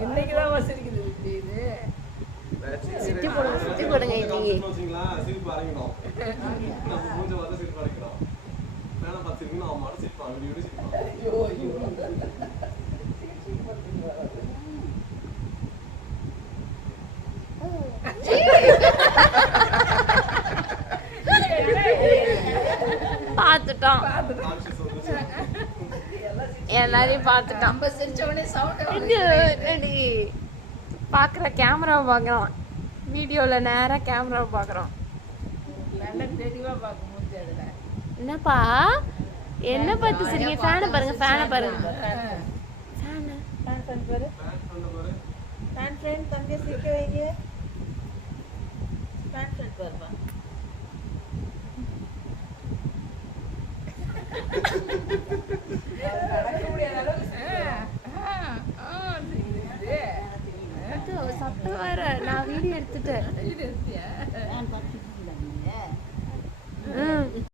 என்னைக்குதான் வசிக்குது சுத்தி போடுங்க சுத்தி போடுங்க இன்னைக்கு சிரிப்பு அரைக்கணும் நம்ம மூஞ்ச வந்து சிரிப்பு அரைக்கிறோம் வேணா பார்த்துருக்கணும் அவன் மாடு சிரிப்பான் வீடு சிரிப்பான் பார்த்துட்டோம் எல்லாரையும் பார்த்துட்டோம் நம்ம சிரிச்ச உடனே சவுண்ட் பார்க்குற கேமராவை பார்க்குறோம் வீடியோவில் நேராக கேமராவை பார்க்குறோம் நல்லா தெளிவா பார்க்க முடியாதுல என்னப்பா என்ன பார்த்து சரிங்க ஃபேனை பாருங்க ஃபேனை பாருங்க ஃபேன் பாரு ஃபேன் ஃப்ரெண்ட் தம்பியை சிரிக்க வைங்க ஃபேன் ஃப்ரெண்ட் பாருப்பா சத்தம் வேற நான் வீடியோ எடுத்துட்டேன்